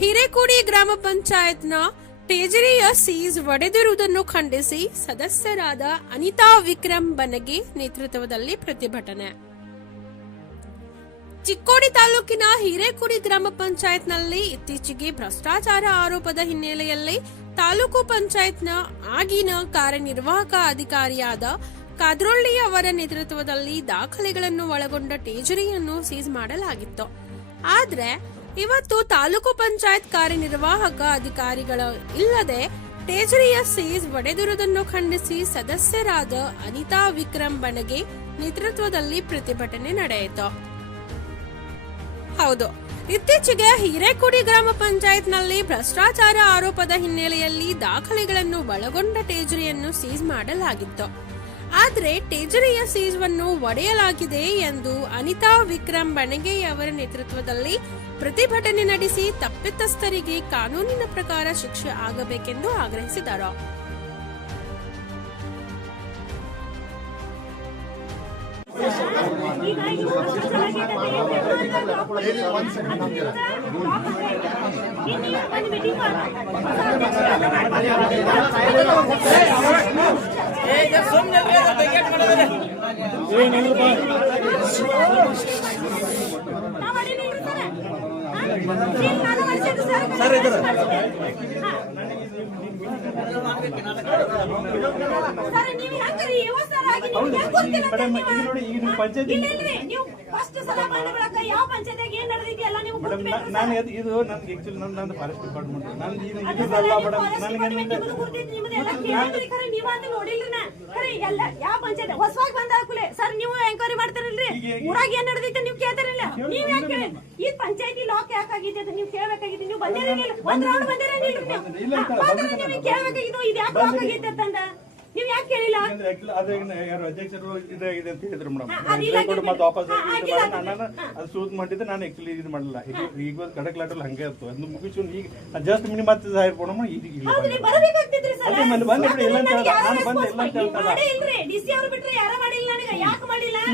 ಹಿರೇಕೊಡಿ ಗ್ರಾಮ ಪಂಚಾಯತ್ನ ಟೇಜರಿಯ ಸೀಸ್ ಒಡೆದಿರುವುದನ್ನು ಖಂಡಿಸಿ ಸದಸ್ಯರಾದ ಅನಿತಾ ವಿಕ್ರಮ್ ಬನಗೆ ನೇತೃತ್ವದಲ್ಲಿ ಪ್ರತಿಭಟನೆ. ಚಿಕ್ಕೋಡಿ ತಾಲೂಕಿನ ಹಿರೇಕೊಡಿ ಗ್ರಾಮ ಪಂಚಾಯತ್ನಲ್ಲಿ ಇತ್ತೀಚೆಗೆ ಭ್ರಷ್ಟಾಚಾರ ಆರೋಪದ ಹಿನ್ನೆಲೆಯಲ್ಲಿ ತಾಲೂಕು ಪಂಚಾಯತ್ನ ಆಗಿನ ಕಾರ್ಯನಿರ್ವಾಹಕ ಅಧಿಕಾರಿಯಾದ ಕಾದ್ರೊಳ್ಳಿ ಅವರ ನೇತೃತ್ವದಲ್ಲಿ ದಾಖಲೆಗಳನ್ನು ಒಳಗೊಂಡ ಟೇಜರಿಯನ್ನು ಸೀಸ್ ಮಾಡಲಾಗಿತ್ತು. ಆದ್ರೆ ಇವತ್ತು ತಾಲೂಕು ಪಂಚಾಯತ್ ಕಾರ್ಯನಿರ್ವಾಹಕ ಅಧಿಕಾರಿಗಳು ಇಲ್ಲದೆ ಟೇಜರಿಯ ಸೀಸ್ ಒಡೆದಿರುವುದನ್ನು ಖಂಡಿಸಿ ಸದಸ್ಯರಾದ ಅನಿತಾ ವಿಕ್ರಮ್ ಬನಗೆ ನೇತೃತ್ವದಲ್ಲಿ ಪ್ರತಿಭಟನೆ ನಡೆಯಿತು. ಹೌದು, ಇತ್ತೀಚೆಗೆ ಹಿರೇಕೊಡಿ ಗ್ರಾಮ ಪಂಚಾಯತ್ನಲ್ಲಿ ಭ್ರಷ್ಟಾಚಾರ ಆರೋಪದ ಹಿನ್ನೆಲೆಯಲ್ಲಿ ದಾಖಲೆಗಳನ್ನು ಒಳಗೊಂಡ ಟೇಜರಿಯನ್ನು ಸೀಸ್ ಮಾಡಲಾಗಿತ್ತು. ಆದರೆ ಟೇಜರಿಯ ಸೀಸ್ವನ್ನು ಒಡೆಯಲಾಗಿದೆ ಎಂದು ಅನಿತಾ ವಿಕ್ರಮ್ ಬಣಗೆ ಅವರ ನೇತೃತ್ವದಲ್ಲಿ ಪ್ರತಿಭಟನೆ ನಡೆಸಿ ತಪ್ಪಿತಸ್ಥರಿಗೆ ಕಾನೂನಿನ ಪ್ರಕಾರ ಶಿಕ್ಷೆ ಆಗಬೇಕೆಂದು ಆಗ್ರಹಿಸಿದರು. ಫಾರೆಸ್ಟ್ ಡಿಪಾರ್ಟ್ಮೆಂಟ್ ಯಾವ ಪಂಚಾಯತ್ ಹೊಸವಾಗಿ ಬಂದ ಹಾಕುಲೆ ಸರ್ ನೀವು ಎಂಕ್ವೈರಿ ಮಾಡ್ತಾರಲ್ರಿ ಊರಾಗ ಏನ್ ನಡೆದೈತೆ ನೀವು ಕೇಳ್ತಾರಿಲ್ಲ. ನೀವ್ ಯಾಕೆ ಈ ಪಂಚಾಯತಿ ಲಾಕ್ ಯಾಕಾಗಿದೆ ಅಂತ ನೀವು ಕೇಳ್ಬೇಕಾಗಿತ್ತು. ನೀವು ಬಂದಿರಲಿಲ್ಲ, ಒಂದ್ ರೌಂಡ್ ಬಂದಿರಲಿಲ್ಲ. ನೀವು ಕೇಳ್ಬೇಕಾಗಿತ್ತು ಇದು ಯಾಕೆ ಲಾಕ್ ಆಗೈತೆ ಅಂತಂದ ನೀವ್ ಯಾಕೆ ಕೇಳಿಲ್ಲ? ಅಧ್ಯಕ್ಷರು ಇದಾಗಿದೆ ಅಂತ ಹೇಳಿದ್ರು ಮೇಡಮ್. ಮತ್ತೆ ವಾಪಸ್ ಅದು ಸೂದ್ ಮಾಡಿದ್ರೆ ನಾನು ಆಕ್ಚುಲಿ ಇದು ಮಾಡಲ್ಲ. ಈಗ ಕಡಕ್ ಲಾಟಲ್ ಹಂಗೆ ಇತ್ತು ಅದು ಮುಗಿಸು. ಈಗ ಜಸ್ಟ್ ಮಿನಿ ಮತ್ತೆ ಸಾವಿರ ಕೊಡಮ್ಮ ಈಗ ಬಂದ್ಬಿಡಿ ಇಲ್ಲ ಅಂತ ನಾನು ಬಂದೆ ಇಲ್ಲ ಅಂತ ಹೇಳ್ತಾರೆ.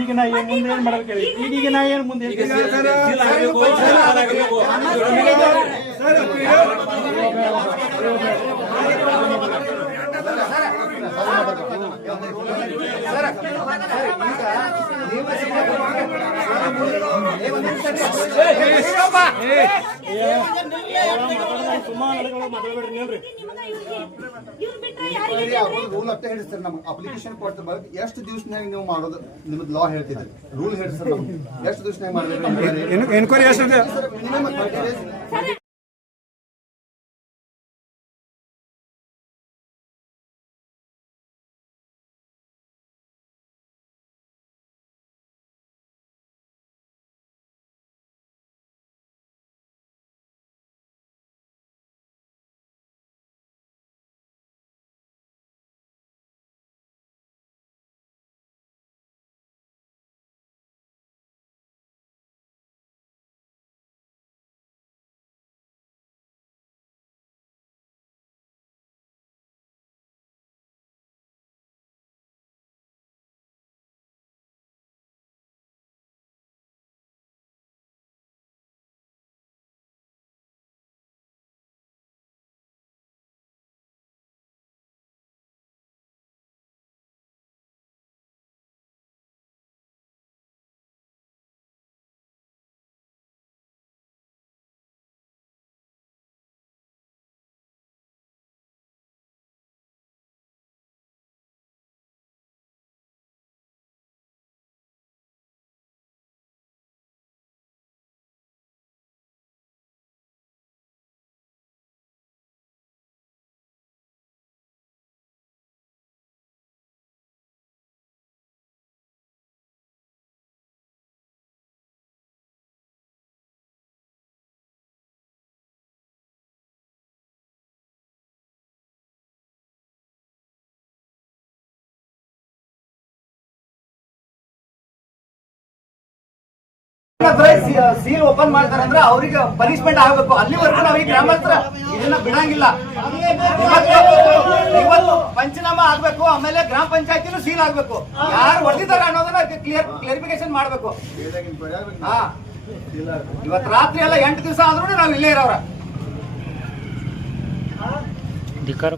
ಈಗ ನಾ ಏನ್ ಮುಂದೆ ಏನ್ ಮಾಡಲ್ಲ ಕೇಳಿ. ಈಗ ನಾ ಏನ್ ಮುಂದೆ ರೂಲ್ ಅಷ್ಟೇ ಹೇಳಿ ಸರ್. ನಮ್ಗೆ ಅಪ್ಲಿಕೇಶನ್ ಕೊಡ್ತ ಎಷ್ಟು ದಿವಸನಾಗ ನೀವು ಮಾಡೋದು ನಿಮ್ದು ಲಾ ಹೇಳ್ತಿದ್ರಿ. ರೂಲ್ ಹೇಳಿ ಸರ್ ನಮ್ಗೆ ಎಷ್ಟು ದಿವಸನಾಗ ಮಾಡ್ಬೇಕು enquiry minimum 30 days. Seal open ಮಾಡ್ತಾರೆ ಅಂದ್ರೆ ಅವ್ರಿಗೆ ಪನಿಷ್ಮೆಂಟ್ ಆಗಬೇಕು. ಅಲ್ಲಿವರೆಗೂ ನಾವು ಈ ಗ್ರಾಮಸ್ಥರ ಇದನ್ನ ಬಿಡಂಗಿಲ್ಲ. ಇವತ್ತು ಪಂಚನಾಮ ಆಗ್ಬೇಕು, ಆಮೇಲೆ ಗ್ರಾಮ ಪಂಚಾಯತಿನೂ ಸೀಲ್ ಆಗ್ಬೇಕು. ಯಾರು ಹೊಡೆದಿದ್ದಾರೆ ಅನ್ನೋದನ್ನ ಕ್ಲಿಯರಿಫಿಕೇಶನ್ ಮಾಡ್ಬೇಕು. ಹಾ, ಇವತ್ತು ರಾತ್ರಿ ಎಲ್ಲ 8 ದಿವಸ ಆದ್ರೂ ನಾವು ಇಲ್ಲೇ ಇರೋರ. ಅಧಿಕಾರ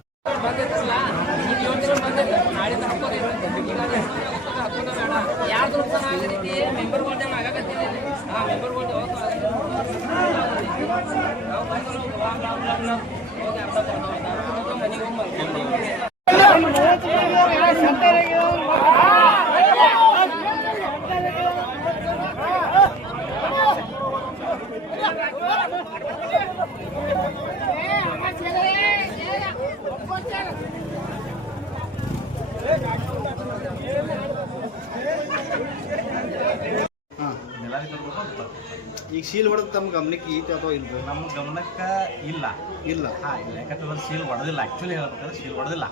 ಈಗ ಶೀಲ್ ಹೊಡೆದು ತಮ್ಮ ಗಮನಕ್ಕೆ ಐತೆ ಅಥವಾ ಇಲ್ಲ? ನಮ್ಮ ಗಮನಕ್ಕೆ ಇಲ್ಲ ಇಲ್ಲ. ಇಲ್ಲ, ಯಾಕಂತಂದ್ರೆ ಸೀಲ್ ಹೊಡೆದಿಲ್ಲ. ಆ್ಯಕ್ಚುಲಿ ಹೇಳ್ಬೇಕಂದ್ರೆ ಸೀಲ್ ಹೊಡೆದಿಲ್ಲ.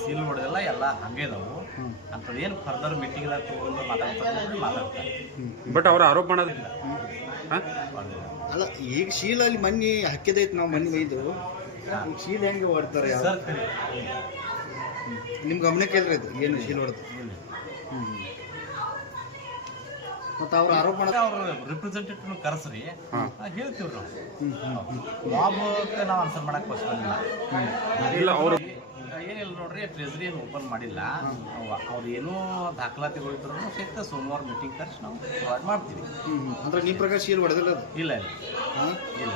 ಸೀಲ್ ಹೊಡೆದಿಲ್ಲ, ಎಲ್ಲ ಹಂಗೆ ಇದಾವು. ಅಂಥದ್ದು ಏನು ಫರ್ದರ್ ಮೀಟಿಂಗ್ದಾಗ ತಗೊಂಡು ಮಾತಾಡ್ತಾರೆ. ಬಟ್ ಅವ್ರ ಆರೋಪ ಮಾಡೋದಿಲ್ಲ. ಅಲ್ಲ, ಈಗ ಶೀಲ್ ಅಲ್ಲಿ ಮಣ್ಣಿ ಹಾಕಿದೈತೆ, ನಾವು ಮಣ್ಣಿ ಒಯ್ದು ಈಗ ಶೀಲ್ ಹೆಂಗೆ ಹೊಡ್ತಾರೆ? ಸರ್ ಕರಿ ನಿಮ್ಮ ಗಮನಕ್ಕೆ ಇಲ್ರಿ ಇದು ಏನು ಶೀಲ್ ಹೊಡೆದು? ಮತ್ತು ಅವ್ರು ಆರೋಪ ಮಾಡೋದು ಅವ್ರ ರಿಪ್ರೆಸೆಂಟೇಟಿವ್ ಕರೆಸ್ರಿ, ಹೇಳ್ತೀವಿ ನಾವು. ಬಾಬ್ಗೆ ನಾವು ಆನ್ಸರ್ ಮಾಡಕ್ಕೆ ಬಸ್ಬಂದಿಲ್ಲ. ಇಲ್ಲ ಅವರು ಏನಿಲ್ಲ ನೋಡ್ರಿ, ಟ್ರೆಜರಿ ಏನು ಓಪನ್ ಮಾಡಿಲ್ಲ. ಅವ್ರು ಏನೂ ದಾಖಲಾತಿಗಳು ಇದ್ರು ಸಹಿತ ಸೋಮವಾರ ಮೀಟಿಂಗ್ ಕರೆಸಿ ನಾವು ಪ್ರೊವೈಡ್ ಮಾಡ್ತೀವಿ. ಅಂದ್ರೆ ನಿಮ್ಮ ಪ್ರಕಾರ ಶೀಲ್ ಹೊಡೆದಿಲ್ಲ ಅದು? ಇಲ್ಲ ಇಲ್ಲ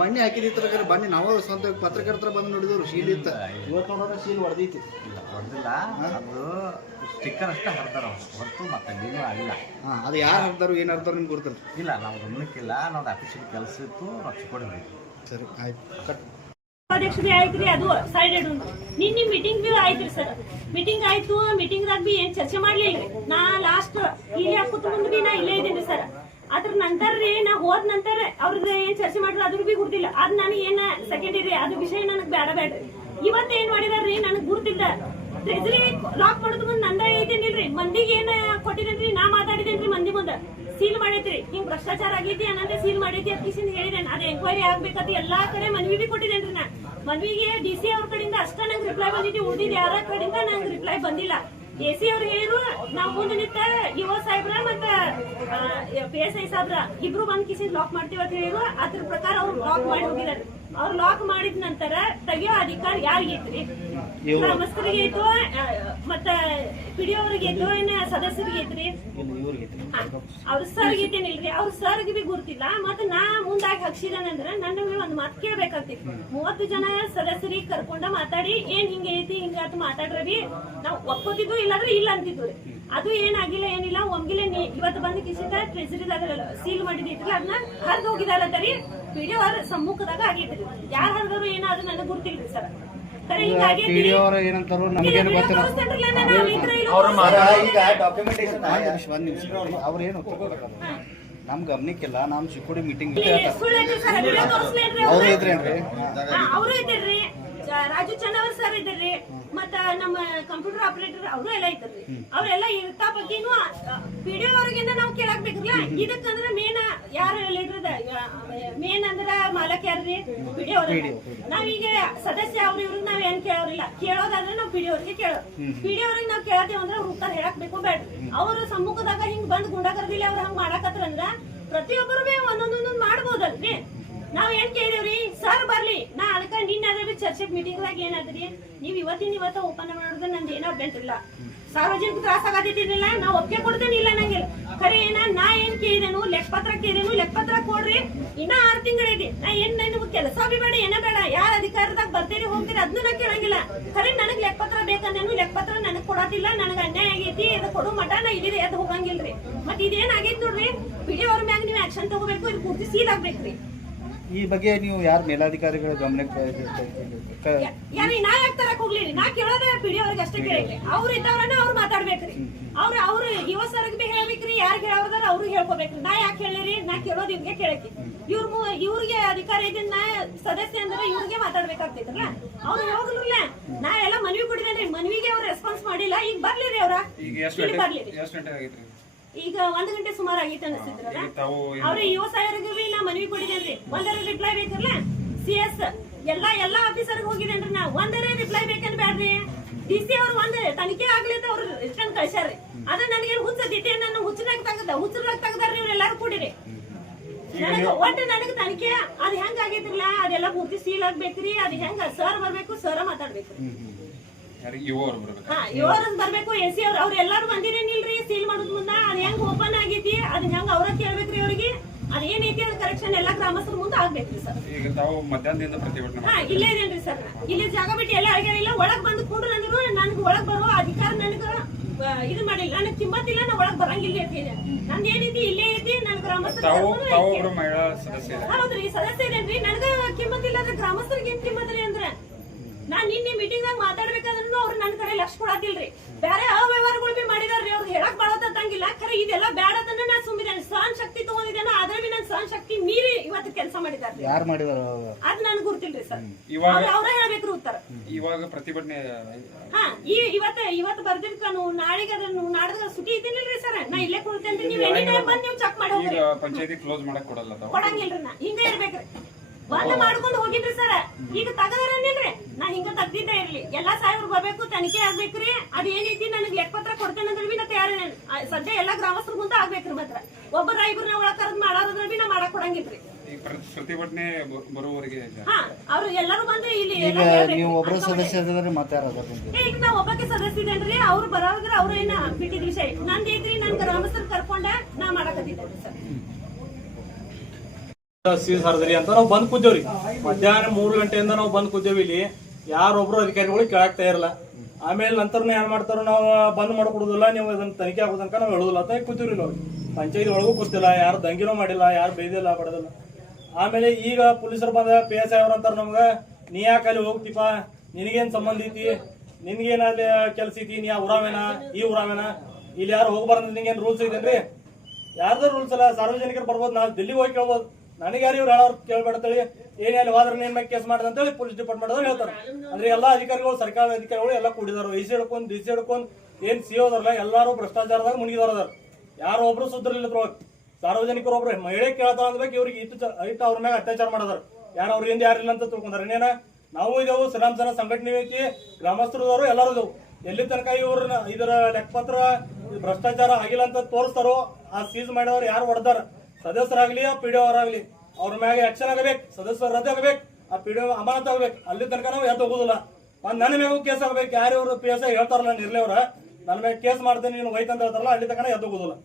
ಮಣ್ಣಿ ಹಾಕಿದಿತ್ರ ಬನ್ನಿ ನಾವು ಸ್ವಂತ ಪತ್ರಕರ್ತರ ಬಂದು ನೋಡಿದ್ರು ಶೀಲ್ ಇತ್ತ. ಇವತ್ತು ನೋಡೋಣ ಶೀಲ್ ಹೊಡೆದೈತಿ. ಇಲ್ಲ ಹೊಡೆದಿಲ್ಲ, ಅದು ಸ್ಟಿಕ್ಕರ್ ಅಷ್ಟೇ ಹರಿದಾರ ಹೊರತು ಮತ್ತೆ ಏನೂ ಆಗಿಲ್ಲ. ಅದು ಯಾರು ಹರಿದಾರು ಏನು ಹರಿದಾರು ನಿಮ್ಗೆ ಗೊತ್ತಲ್ಲ? ಇಲ್ಲ, ನಾವು ಗಮನಕ್ಕಿಲ್ಲ. ನಾವು ಅಫಿಷಿಯಲ್ ಕೆಲಸ ಇತ್ತು, ರಕ್ಷೆ ಕೊಡಿ ಹೋಗಿದ್ವಿ. ಸರಿ, ಆಯ್ತು, ಕಟ್. ಅಧ್ಯಕ್ಷತೆ ಆಯ್ತ್ರಿ, ಅದು ಸೈಡೆಡ್ ಉಂಟು. ನಿನ್ನೆ ಮೀಟಿಂಗ್ ಬಿ ಆಯ್ತ್ರಿ ಸರ್. ಮೀಟಿಂಗ್ ಆಯ್ತು, ಮೀಟಿಂಗ್ದಾಗ ಬಿ ಏನ್ ಚರ್ಚೆ ಮಾಡ್ಲಿಲ್ರಿ. ನಾ ಲಾಸ್ಟ್ ಇಲ್ಲಿ ಕೂತ್ ಮುಂದೆ ಬಿ ನಾ ಇಲ್ಲೇ ಇದ್ದೀನಿ ಸರ್. ಅದ್ರ ನಂತರ ರೀ ನಾ ಹೋದ ನಂತರ ಅವ್ರದ್ದು ಏನ್ ಚರ್ಚೆ ಮಾಡಿದ್ರು ಅದ್ರ ಬಿ ಗುರ್ತಿಲ್ಲ. ಅದ್ ನನಗೆ ಏನ ಸೆಕೆಂಡರಿ ಅದು ವಿಷಯ ನನಗೆ ಬೇಡ್ರಿ. ಇವತ್ತು ಏನ್ ಮಾಡಿದಾರ್ರಿ ನನಗೆ ಗುರ್ತಿಲ್ಲ. ಟ್ರೆಜರಿ ಲಾಕ್ ಮಾಡೋದು ಮುಂದೆ ನಂದ ಐತೇನಿಲ್ರಿ, ಮಂದಿಗೆ ಏನ ಕೊಟ್ಟಿದೇನ್ರಿ, ನಾ ಮಾತಾಡಿದೇನ್ರಿ ಮಂದಿ ಮುಂದೆ. ಸೀಲ್ ಮಾಡೈತ್ರಿ, ಹಿಂಗ್ ಭ್ರಷ್ಟಾಚಾರ ಆಗೈತಿ ಅನ್ನಂತೆ ಸೀಲ್ ಮಾಡೈತಿ ಅಂತ ಹೇಳಿದೇನೆ. ಅದ್ ಎಂಕ್ವೈರಿ ಆಗ್ಬೇಕಂತ ಎಲ್ಲಾ ಕಡೆ ಮನವಿ ಬಿ ಕೊಟ್ಟಿದೇನ್ರಿ. ನಾ ಮನವಿಗೆ DC ಅವ್ರ ಕಡೆಯಿಂದ ಅಷ್ಟ ನಂಗೆ ರಿಪ್ಲೈ ಬಂದಿದ್ದೆ, ಉಳಿದಿದ್ದು ಯಾರ ಕಡೆಯಿಂದ ನಂಗೆ ರಿಪ್ಲೈ ಬಂದಿಲ್ಲ. AC ಅವ್ರು ಹೇಳಿದ್ರು ನಾವು ಮುಂದೆ ನಿಂತ ಇವ ಸಾಹೇಬ್ರ ಮತ್ತ PSI ಸಾಹೇಬ್ರ ಇಬ್ರು ಬಂದ್ ಕಿಸಿ ಲಾಕ್ ಮಾಡ್ತೀವಿ ಅಂತ ಹೇಳಿದ್ರು. ಅದ್ರ ಪ್ರಕಾರ ಅವ್ರು ಲಾಕ್ ಮಾಡಿ ಹೋಗಿದಾರೆ. ಅವ್ರು ಲಾಕ್ ಮಾಡಿದ ನಂತರ ತೆಗಿಯೋ ಅಧಿಕಾರ ಯಾರಿಗೆ ಐತ್ರಿ? ಗ್ರಾಮಸ್ಥರಿಗೆ ಐತೋ ಮತ್ತ PDO ಅವ್ರಿಗೆ ಐತೋ ಏನ ಸದಸ್ಯರಿಗೆ ಐತ್ರಿ? ಅವ್ರ ಸರ್ಗೆ ಐತೇನಿಲ್ರಿ. ಅವ್ರ ಸರ್ಗೆ ಬಿ ಗುರ್ತಿಲ್ಲ. ಮತ್ತ ನಾ ಮುಂದಾಗಿ ಹಕ್ಷಿದಾನಂದ್ರ ನನ್ನ ಒಂದ್ ಮಾತು ಕೇಳ್ಬೇಕಂತಿ. 30 ಜನ ಸದಸ್ಯರಿಗೆ ಕರ್ಕೊಂಡ ಮಾತಾಡಿ ಏನ್ ಹಿಂಗ ಐತಿ ಹಿಂಗ ಅಂತ ಮಾತಾಡ್ರಿ ನಾವ್ ಒಪ್ಕೋತಿದ್ವು, ಇಲ್ಲಾಂದ್ರೆ ಇಲ್ಲ ಅಂತಿದ್ವಿ. ಅದು ಏನಾಗಿಲ್ಲ, ಏನಿಲ್ಲ. ಒಮ್ಗಿಲೆ ಇವತ್ತು ಬಂದ ಕಿಸಿದ ಟ್ರೆಜರಿದಾಗ ಸೀಲ್ ಮಾಡಿದಿಲ್ಲ, ಅದನ್ನ ಹರಿದು ಹೋಗಿದಾರಂತರಿ. PDO ಅವ್ರ ಸಮ್ಮುಖದಾಗ ಆಗೈತ್ರಿ. ಯಾರು ಹರಿದವರು ಏನಾದ್ರು ನನಗೆ ಗುರ್ತಿಲ್ರಿ ಸರ್. ಈಗ ಡಾಕ್ಯುಮೆಂಟೇಶನ್ ಒಂದ್ ನಿಮಿಷ ಅವ್ರು ಏನು ನಮ್ ಗಮನಕ್ಕಿಲ್ಲ. ನಮ್ ಚಿಕ್ಕೋಡಿ ಮೀಟಿಂಗ್ ಅವ್ರು ಇದ್ರೇನ್ರಿ? ಅವರು ಇದ್ರಿ, ರಾಜು ಚನ್ನವರ್ ಸರ್ ಇದ್ರಿ, ಮತ್ತ ನಮ್ಮ ಕಂಪ್ಯೂಟರ್ ಆಪರೇಟರ್ ಅವರು ಎಲ್ಲ ಇದ್ರಿ. ಅವ್ರೆಲ್ಲ ಇರ್ತಾ ಬಗ್ಗೆನು PDO ಅವ್ರಿಗಿಂದ ನಾವು ಕೇಳಕ್ ಬೇಕ್ರಲ್ಲ. ಇದಕ್ಕಂದ್ರ ಮೇನ್ ಯಾರು ಲೀಡರ್ ಮೇನ್ ಅಂದ್ರ ಮಾಲಕ್ ಯಾರ್ರಿ? PDO ಅವ್ರ. ನಾವೀಗ ಸದಸ್ಯ ಅವ್ರ ಇವ್ರಿಗೆ ನಾವ್ ಏನ್ ಕೇಳೋರಿಲ್ಲ. ಕೇಳೋದಾದ್ರೆ ನಾವು PDO ಅವ್ರಿಗೆ ಕೇಳೋದು. PDO ಅವ್ರಿಗೆ ನಾವ್ ಕೇಳತ್ತೇವ ಅಂದ್ರೆ ಅವ್ರ ಉತ್ತರ ಹೇಳಕ್ ಬೇಕು ಬೇಡ್ರಿ. ಅವ್ರ ಸಮ್ಮುಖದಾಗ ಹಿಂಗ್ ಬಂದ್ ಗುಂಡಾಗರ್ದಿಲ್ಲ ಅವ್ರ ಹಂಗ್ ಮಾಡಾಕತ್ರ ಅಂದ್ರ ಪ್ರತಿಯೊಬ್ಬರು ಒಂದೊಂದೊಂದೊಂದ್ ಮಾಡ್ಬೋದಲ್ರಿ. ನಾವ್ ಏನ್ ಕೇಳಿವ್ರಿ, ಸರ್ ಬರ್ಲಿ. ನಾ ಅದಕ್ಕ ನಿನ್ನೆ ಚರ್ಚೆ ಮೀಟಿಂಗ್ ದಾಗ ಏನಾದ್ರಿ, ನೀವ್ ಇವತ್ತ ಓಪನ್ ಮಾಡೋದು ನಂದು ಏನೋ ಅಭ್ಯಂತರಿಲ್ಲ. ಸಾರ್ವಜನಿಕ ತ್ರಾಸ ಆಗತ್ತಿರ್ಲಿಲ್ಲ, ನಾ ಒಪ್ಪಿಗೆ ಕೊಡ್ತೇನೆ, ಇಲ್ಲ ನಂಗೆ ಖರೆ ಏನ. ನಾ ಏನ್ ಕೇಳಿದೆನು, ಲೆಕ್ಕಪತ್ರ ಕೇಳಿದೆನು, ಲೆಕ್ಕಪತ್ರ ಕೊಡ್ರಿ. ಇನ್ನ 6 ತಿಂಗಳಿದೆ. ನಾ ಏನ್ ನಿಮ್ಗೆ ಕೆಲಸ ಬಿ ಬೇಡ, ಏನ ಬೇಡ. ಯಾರ ಅಧಿಕಾರದಾಗ ಬರ್ತೀರಿ ಹೋಗ್ತೀರಿ ಅದನ್ನ ನಾ ಕೇಳಂಗಿಲ್ಲ. ಖರೆ ನನಗ್ ಲೆಕ್ಕಪತ್ರ ಬೇಕಂದೇನು, ಲೆಕ್ಕಪತ್ರ ನನಗ್ ಕೊಡತಿಲ್ಲ, ನನಗ್ ಅನ್ಯಾಯ ಆಗೈತಿ, ಇದು ಕೊಡು ಮಠ ನಾ ಇಲ್ಲಿ ಎದ್ದು ಹೋಗಂಗಿಲ್ರಿ. ಮತ್ ಇದೇನ್ ಆಗೈತಿ ನೋಡ್ರಿ, PDO ಅವ್ರ ಮ್ಯಾಗ ನೀವ್ ಆಕ್ಷನ್ ತಗೋಬೇಕು. ಇದು ಪೂರ್ತಿ ಸೀಲ್ ಆಗ್ಬೇಕ್ರಿ. ಈ ಬಗ್ಗೆ ನೀವು ಯಾರು ಮೇಲಾಧಿಕಾರಿಗಳ ಗಮನಕ್ಕೆ ಯಾರು ನಾ ಯಾಕೆ ತರಕ್ ಹೋಗ್ಲಿರಿ? ನಾ ಕೇಳೋದ PDO ಅವ್ರಿಗೆ ಅಷ್ಟೇ ಕೇಳಿದ್ರಿ. ಅವ್ರು ಇದ್ದವ್ರನ್ನ ಅವ್ರು ಮಾತಾಡ್ಬೇಕ್ರಿ. ಅವ್ರು ಯುವ ಸರ್ಗ್ ಬಿ ಹೇಳ್ಬೇಕ್ರಿ, ಯಾರು ಹೇಳೋದಾರ ಅವ್ರು ಹೇಳ್ಕೊಬೇಕ್ರಿ. ನಾ ಯಾಕೆ ಹೇಳಿರಿ? ನಾ ಕೇಳೋದು ಇವ್ರಿಗೆ ಕೇಳಕ್ಕೆ. ಇವ್ರಿಗೆ ಅಧಿಕಾರ ಇದೆ. ನಾ ಸದಸ್ಯ ಅಂದ್ರೆ ಇವ್ರಿಗೆ ಮಾತಾಡ್ಬೇಕಾಗ್ತೈತ್ರಲ್ಲ. ಅವ್ರು ಹೋಗ್ಲಿಲ್ಲ. ನಾ ಎಲ್ಲ ಮನವಿ ಕೊಟ್ಟಿದ್ದೇನ್ರಿ, ಮನವಿಗೆ ಅವ್ರು ರೆಸ್ಪಾನ್ಸ್ ಮಾಡಿಲ್ಲ. ಈಗ ಬರ್ಲಿರಿ ಅವ್ರ, ಬರ್ಲಿರಿ. ಈಗ 1 ಗಂಟೆ ಸುಮಾರು ಆಗಿತ್ತು ಅನಿಸ್ತಿದ್ರಲ್ಲ. ಅವ್ರ ಯುವ ಸಾಹೇಬ್ರಿಗೆ ನಾ ಮನವಿ ಕೊಟ್ಟಿದ್ದೇನ್ರಿ. ಒಂದರ ರಿಪ್ಲೈ ಬೇಕಲ್ಲ. CS ಎಲ್ಲಾ ಆಫೀಸರ್ಗೆ ಹೋಗಿದ್ದೇನ್ರಿ. ನಾ ಒಂದರ ರಿಪ್ಲೈ ಬೇಕಂದ್ ಬ್ಯಾಡ್ರಿ. DC ಅವ್ರು ಒಂದ್ ತನಿಖೆ ಆಗ್ಲಿಂದ ಅವ್ರು ರಿಟರ್ನ್ ಕಳ್ಸ್ಯಾರ್ರಿ. ಅದ ನನಗೇನು ಹುಚ್ಚದಿತ್ತೆ, ನನ್ನ ಹುಚ್ಚರಾಗ ತೆಗ್ದಾರ್ರಿ ಇವ್ರೆಲ್ಲಾರು ಕೂಡಿರಿ. ನನಗೆ ತನಿಖೆ ಅದ್ ಹೆಂಗ್ ಆಗೈತ್ರಲ್ಲ ಅದೆಲ್ಲ ಪೂರ್ತಿ ಸೀಲ್ ಆಗ್ಬೇಕ್ರಿ. ಅದ್ ಹೆಂಗ ಸರ್ ಬರ್ಬೇಕು, ಸರ್ ಮಾತಾಡ್ಬೇಕು. ಇವರು ಬರ್ಬೇಕು, ಎಸಿ ಅವ್ರು ಎಲ್ಲಾರು ಬಂದಿರೇನಿಲ್ರಿ ಸೀಲ್ ಮಾಡೋದ್ ಮುಂದ. ಅದ್ ಹೆಂಗ್ ಓಪನ್ ಆಗೈತಿ ಅದ್ ಹೆಂಗ್ ಅವ್ರ ಕೇಳ್ಬೇಕ್ರಿ ಅವ್ರಿಗೆ. ಅದೇನೈತಿ ಅದ್ ಕರೆಕ್ಷನ್ ಎಲ್ಲಾ ಗ್ರಾಮಸ್ಥರ ಮುಂದೆ ಆಗ್ಬೇಕ್ರಿ ಸರ್. ಈಗ ತಾವು ಮಧ್ಯಾಹ್ನದಿಂದ ಪ್ರತಿಭಟನೆ ಇಲ್ಲೇ ಇದೇನ್ರಿ ಸರ್. ಇಲ್ಲಿ ಜಾಗ ಬಿಟ್ಟು ಎಲ್ಲ ಆಗಿಲ್ಲ. ಒಳಗ್ ಬಂದು ಕೂಡ್ರು ಅಂದ್ರು ನನ್ಗೆ ಒಳಗ್ ಬರೋ ಅಧಿಕಾರ ನನಗ ಇದು ಮಾಡಿಲ್ಲ. ನನಗ್ ಕಿಮ್ಮತ್ತಿಲ್ಲ, ನಾ ಒಳಗ್ ಬರಂಗಿಲ್ಲ ಅಂತೀನಿ. ನಂದ್ ಏನೈತಿ ಇಲ್ಲೇ ಐತಿ. ನನ್ ಗ್ರಾಮಸ್ಥರ ಹೌದ್ರಿ ಸದಸ್ಯ ಇದೇನ್ರಿ. ನನಗ ಕಿಮ್ಮತ್ತಿಲ್ಲ ಅಂದ್ರೆ ಗ್ರಾಮಸ್ಥರಿಗೆ ಏನ್ ಕಿಮ್ಮತ್ರಿ ಅಂದ್ರೆ ನಾನ್ ನಿನ್ನೆ ಮೀಟಿಂಗ್ ದಾಗ ಮಾತಾಡ್ಬೇಕಾದ್ರೂ ಅವ್ರು ನನ್ ಕಡೆ ಲಕ್ಷ ಕೊಡತಿಲ್ರಿ. ಬೇರೆ ಅವ್ಯವಹಾರಗಳು ಬಿ ಮಾಡಿದಾರ್ರಿ. ಅವ್ರು ಹೇಳಕ್ ಬಾಳತ್ತಂಗಿಲ್ಲ. ಖರೆ ಇದೆಲ್ಲ ಬ್ಯಾಡ ಅದನ್ನ ನಾ ಸುಮ್ಮಿದ್ದೇನೆ. ಸಹನ ಶಕ್ತಿ ತಗೊಂಡಿದ್ದೇನೆ. ಆದ್ರೆ ಬಿ ನನ್ ಸಹನ ಶಕ್ತಿ ಮೀರಿ ಇವತ್ತು ಕೆಲಸ ಮಾಡಿದಾರ್ರಿ. ಯಾರು ಮಾಡಿದಾರ ಅದ್ ನನ್ಗೆ ಗುರ್ತಿಲ್ರಿ ಸರ್. ಅವ್ರ ಹೇಳ್ಬೇಕ್ರಿ ಉತ್ತರ. ಇವಾಗ ಪ್ರತಿಭಟನೆ ಇವತ್ತು ಬರ್ದಿರ್ತಾನು. ನಾಳೆಗೆ ಅದನ್ನು ನಾಡದ ಸುಟಿ ಇದ್ದೀನಿಲ್ರಿ ಸರ್. ನಾ ಇಲ್ಲೇ ಕುಳ್ತೇನ್ರಿ. ನೀವ್ ಎನಿ ಟೈಮ್ ಬಂದ್ ನೀವು ಚೆಕ್ ಮಾಡಿ ಹೋಗ್ರಿ. ಪಂಚಾಯತಿ ಕ್ಲೋಸ್ ಮಾಡಕ್ ಕೊಡಂಗಿಲ್ರಿ. ನಾ ಹಿಂಗ ಇರ್ಬೇಕ್ರಿ. ಬಂದ್ ಮಾಡ್ಕೊಂಡು ಹೋಗಿದ್ರಿ ಸರ್. ಈಗ ತಗದಾರನಿಲ್ರಿ. ನಾ ಹಿಂಗ ತೆಗ್ದಿದ್ದೇ ಇರ್ಲಿ. ಎಲ್ಲಾ ಸಾಹೇಬ್ರು ಬರ್ಬೇಕು, ತನಿಖೆ ಆಗ್ಬೇಕ್ರಿ. ಅದ್ ಏನೈತಿ ನನಗೆ ಲೆಕ್ಕಪತ್ರ ಕೊಡ್ತೇನೆ ಅಂದ್ರೆ ಬಿ ನಾ ತಯಾರ. ಸದ್ಯ ಎಲ್ಲಾ ಗ್ರಾಮಸ್ಥರ ಮುಂದೆ ಆಗ್ಬೇಕ್ರಿ. ಮಾತ್ರ ಒಬ್ಬರ ಇಬ್ಬರನ್ನ ಒಳಗ್ ಕರೆದ್ ಮಾಡಾರಂದ್ರೆ ಬಿ ನಾ ಮಾಡಕ್ ಕೊಡಂಗಿಲ್ರಿ. ಪ್ರತಿಭಟನೆ ಬರುವವರೆಗೆ ಅವ್ರು ಎಲ್ಲರೂ ಬಂದು ಇಲ್ಲಿ ನೀವು ಒಬ್ಬರ ಸದಸ್ಯ ಈಗ ನಾ ಒಬ್ಬಕ್ಕೆ ಸದಸ್ಯ ಇದೇನ್ರಿ. ಅವ್ರು ಬರೋದ್ರ ಅವ್ರ ಏನ ಬಿಟ್ಟಿದ್ ವಿಷಯ ನಂದೈತ್ರಿ. ನನ್ ಗ್ರಾಮಸ್ಥರು ಕರ್ಕೊಂಡ ನಾ ಮಾಡಕತ್ತಿದ್ದೇನೆ ಸರ್. ಸೀಸ್ ಹರಿದ್ರಿ ಅಂತ ನಾವು ಬಂದ್ ಕೂತೇವ್ರಿ. ಮಧ್ಯಾಹ್ನ 3 ಗಂಟೆಯಿಂದ ನಾವು ಬಂದ್ ಕೂತೇವಿ. ಇಲ್ಲಿ ಯಾರೊಬ್ರು ಅಧಿಕಾರಿಗಳು ಕೇಳಾಕ್ತಾ ಇರಲ್ಲ. ಆಮೇಲೆ ನಂತರ ಏನ್ ಮಾಡ್ತಾರ, ನಾವು ಬಂದ್ ಮಾಡ್ಕೊಡುದಿಲ್ಲ, ನೀವು ಇದನ್ನ ತನಿಖೆ ಆಗೋ ತನಕ ನಾವು ಹೇಳುದಿಲ್ಲ ಅಂತ ಕೂತಿವ್ರಿ. ನಾವು ಪಂಚಾಯತ್ ಒಳಗೂ ಕೂತಿಲ್ಲ, ಯಾರು ದಂಗಿನೂ ಮಾಡಿಲ್ಲ, ಯಾರು ಬೈದಿಲ್ಲ, ಬಡದಿಲ್ಲ. ಆಮೇಲೆ ಈಗ ಪೊಲೀಸರು ಬಂದ PSI ಅವ್ರ ಅಂತಾರ ನಮ್ಗ, ನೀ ಯಾಕೆ ಅಲ್ಲಿ ಹೋಗ್ತೀಪ, ನಿನಗೇನ್ ಸಂಬಂಧ ಐತಿ, ನಿನ್ಗೇನ ಅಲ್ಲಿ ಕೆಲ್ಸ ಐತಿ, ನೀ ಆ ಊರಾವೇನ ಈ ಊರಾವೇನ, ಇಲ್ಲಿ ಯಾರು ಹೋಗ್ಬಾರ್ದು, ನಿನ್ಗೇನ್ ರೂಲ್ಸ್ ಐತೇನ್ರಿ? ಯಾರ್ದು ರೂಲ್ಸ್ ಅಲ್ಲ. ಸಾರ್ವಜನಿಕರು ಬರ್ಬೋದು, ನಾವು ದಿಲ್ಲಿಗೆ ಹೋಗಿ ಕೇಳ್ಬೋದು. ನನಗೆ ಯಾರು ಇವ್ರು ಹೇಳೋರು ಕೇಳ್ಬೇಡತ್ತೇಳಿ ಏನ್ ಅಲ್ಲಿ ಹೋದ್ರೆ ನಿನ್ ಮೇಲೆ ಕೇಸ್ ಮಾಡಿದ ಅಂತೇಳಿ ಪೊಲೀಸ್ ಡಿಪಾರ್ಟ್ಮೆಂಟ್ ಅವ್ರು ಹೇಳ್ತಾರೆ. ಅಂದ್ರೆ ಎಲ್ಲಾ ಅಧಿಕಾರಿಗಳು, ಸರ್ಕಾರದ ಅಧಿಕಾರಿಗಳು ಎಲ್ಲ ಕೂಡಿದಾರ. IC ಹಿಡ್ಕೊಂಡ್ DC ಹಿಡ್ಕೊಂಡ್ ಏನ್ CO ಅದಾರಲ್ಲ ಎಲ್ಲಾರು ಭ್ರಷ್ಟಾಚಾರದಾಗ ಮುನಿಗಿದಾರ. ಯಾರು ಒಬ್ರು ಸುದ್ರಿಲ್ಲ. ಸಾರ್ವಜನಿಕರು ಒಬ್ರು ಮಹಿಳೆ ಕೇಳ್ತಾರ ಅಂದ್ಬೇಕು, ಇವ್ರಿಗೆ ಇಟ್ಟು ಅವ್ರ ಮ್ಯಾಗ ಅತ್ಯಾಚಾರ ಮಾಡದಾರ. ಯಾರು ಅವ್ರಿಂದ ಯಾರಿಲ್ಲ ಅಂತ ತಿಳ್ಕೊಂಡಾರ. ಇನ್ನೇನ ನಾವು ಇದೇವು, ಶ್ರೀರಾಮ್ ಜನ ಸಂಘಟನೆ ಐತಿ, ಗ್ರಾಮಸ್ಥರದವರು ಎಲ್ಲರೂ ಇದೇವು. ಎಲ್ಲಿ ತನಕ ಇವ್ರನ್ನ ಇದರ ಲೆಕ್ಕಪತ್ರ ಭ್ರಷ್ಟಾಚಾರ ಆಗಿಲ್ಲ ಅಂತ ತೋರಿಸ್ತಾರೋ, ಆ ಸೀಸ್ ಮಾಡಿದವ್ರು ಯಾರು ಹೊಡೆದಾರ, ಸದಸ್ಯರಾಗ್ಲಿ ಆ PDO ಅವರಾಗ್ಲಿ, ಅವ್ರ ಮ್ಯಾಗ ಆಕ್ಷನ್ ಆಗಬೇಕು. ಸದಸ್ಯರು ರದ್ದು ಆಗಬೇಕು, ಆ PDO ಅಮಾನತ್ ಆಗ್ಬೇಕು. ಅಲ್ಲಿ ತನಕ ನಾವು ಎದ್ದು ಹೋಗುದಿಲ್ಲ. ನನ್ನ ಮ್ಯಾಗೂ ಕೇಸ್ ಆಗ್ಬೇಕು. ಯಾರು PSI ಹೇಳ್ತಾರಲ್ಲ ನಿರ್ಲಿ ಅವ್ರ, ನನ್ನ ಮ್ಯಾಗ ಕೇಸ್ ಮಾಡ್ತೇನೆ ನೀನು ಹೋಯ್ತಂತ ಹೇಳ್ತಾರಲ್ಲ, ಅಲ್ಲಿ ತನಕ ಎದ್ದು ಹೋಗುದಿಲ್ಲ.